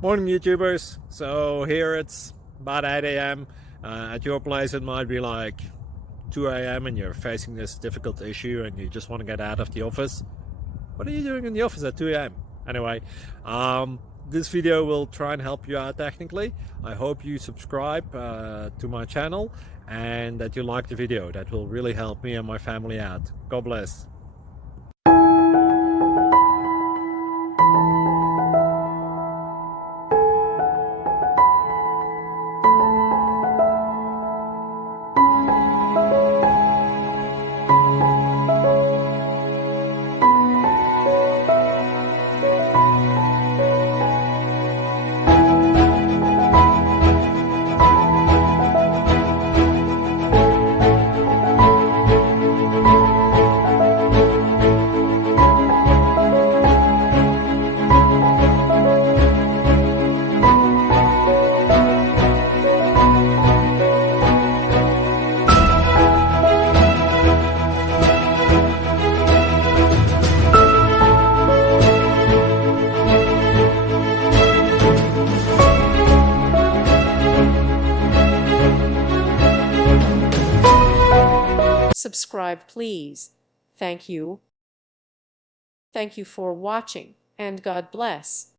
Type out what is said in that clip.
Morning YouTubers. So here it's about 8 a.m. At your place it might be like 2 a.m. and you're facing this difficult issue and you just want to get out of the office. What are you doing in the office at 2 a.m.? Anyway, this video will try and help you out technically. I hope you subscribe to my channel and that you like the video. That will really help me and my family out. God bless. Subscribe, please. Thank you. Thank you for watching, and God bless.